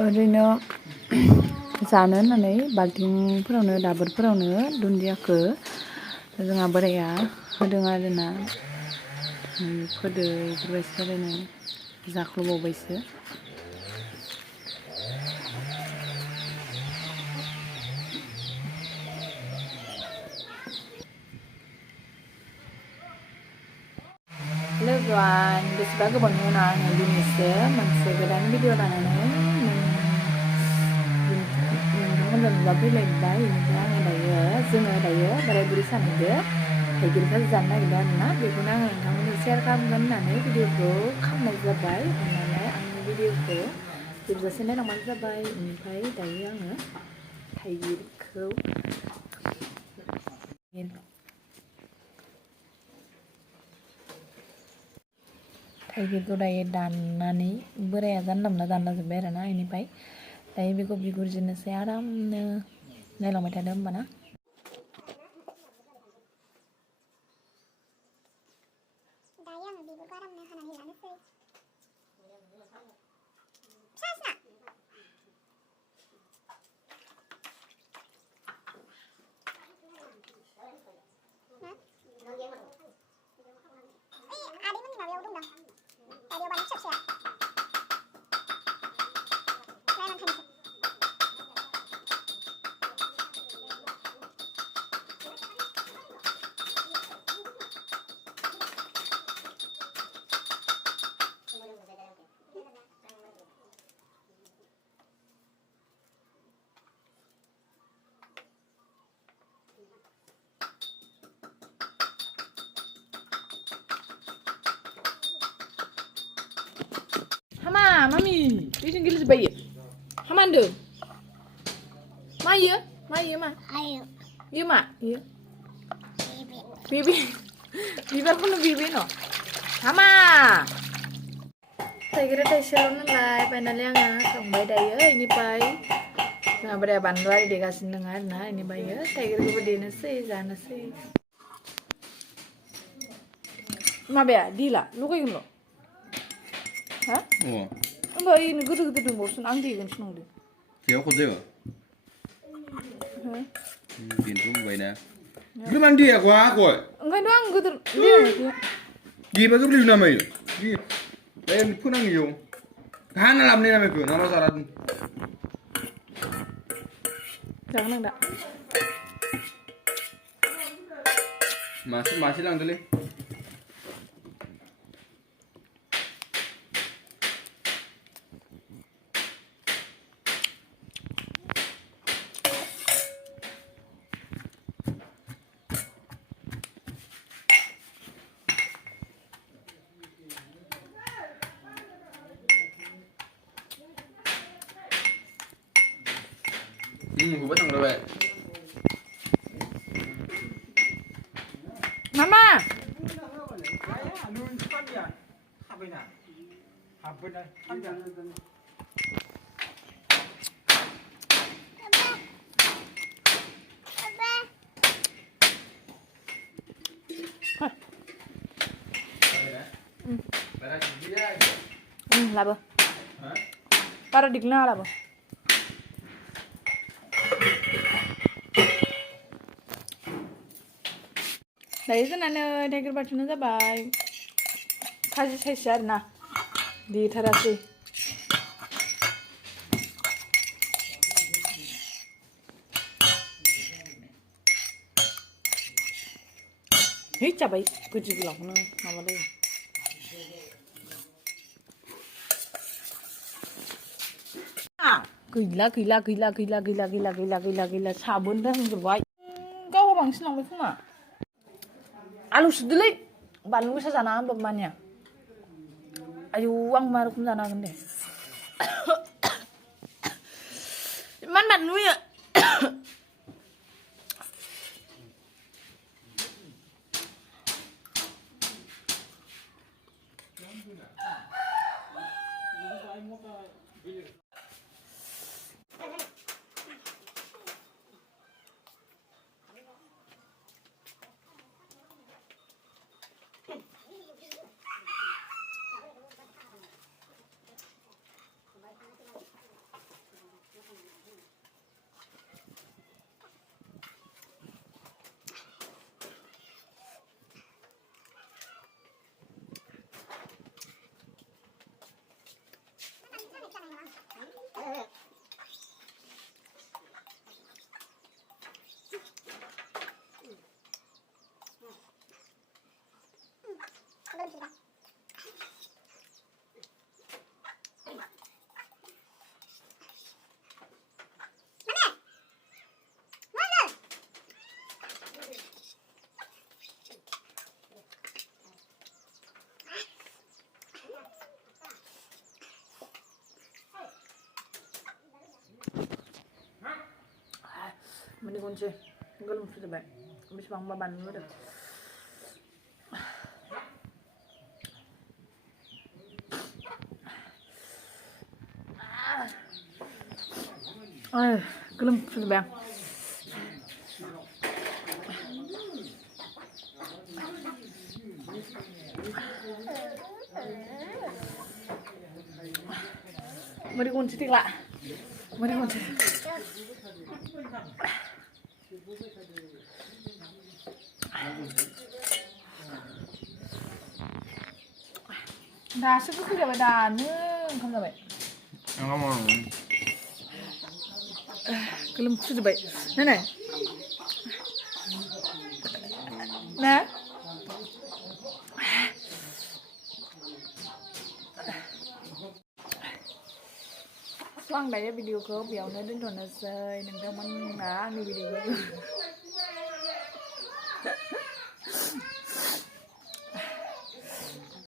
ओरैनो जानो होननानै बाल्थिंफोरावनो दाबोरफोरावनो दुन्दियाखौ जोंहा बोराया होदों आरोना फोदो बेफोरबायदि रायलायनानै जाख्ल'बावबायसो लोगोआ बेसेबा गोबावनि उनाव आङो दिनैसो मोनसे गोदान भिडिअ लानानै नोंथांमोनजों नुजाफैलायबाय बेनिफ्राय जोङो दायो बोराय बुरै सानैजों थाइगिर भाजा जानो नागिरदों आरोना बेखौनो आङो नोंथांमोनजों शेयार खालामगोन होननानै भिडिअखौ खालामनाय जाबाय अननानै आंनि भिडिअखौ जोबजासे नायलांबानो जाबाय बेनिफ्राय दायो आङो थाइगिरखौ थाइगिरखौ दायो दाननानै बोराया जानला मोनला दानला जोब्बाय आरोना बेनिफ्राय दायो बेखौ बिगुर जिरनोसै आरामनो नायलांबाय थादो होमबाना दायो आङो बिगुरखौ आरामनो हानानै लानोसै आदैमोननि माबायाव दंदां दारियाव बानाय फिसा फिसाया नायनानै थांनोसै Hama, mami, ini gilis bayi. Hama ndo. Ma iya, ma. ayo Iya ma, iya. bibi Bibi, bibar pun bibi no. Hama. Taigirnya taisel nalai, finally anga संबाय दायो इनिफ्राय जोंहा बोराया बानलु आरि देगासिनो दङ आरोना इनिफ्राय थाइगिरखौबो देनोसै जानोसै माबाया दिला लगायगोनल' हा? होमबा इनो गोदो गोदो दंबावोसो आं देगोनसो नंदों Kéo con dưa. Tiền cũng vậy nè. Cứ mang đi à quá rồi. ओंखायनोथ' आं गोदो Gì mà giúp lưu nào mày? Gì? Đây em phun ăn nhiều. Hắn nó làm nên là mày cửa nó ra là जागोन आं दा मासे लांदोलै hụt thằng rồi. Mama. Labo. Para digna labo. दायो जोंनानो थाइगिर बाथोना जाबाय खाजि साइससो आरोना देथारासै है जाबाय गोदि गोलावखौनो माबालायो गैला साबोन दांजोबबाय गावहा बांसिन लांबाय खोमा आलु सुदोलै बानलु गोसा जाना होनबाबो मानिया आयौ आं मा रोखोम जानो हागोन दे इमान बानलु होयो Mending kunci. Belum sudah baik. Habis bang baban dulu deh. Belum sudah baik. Mending kunci tik lah. Mending kunci. Dah sức cứ vậy đà nữa không được vậy. Không mà. Cái lưng chưa được vậy. Này này. Nè. Soang đấy video có biểu nó đến rồi nó rơi nên trong mình đã đi video.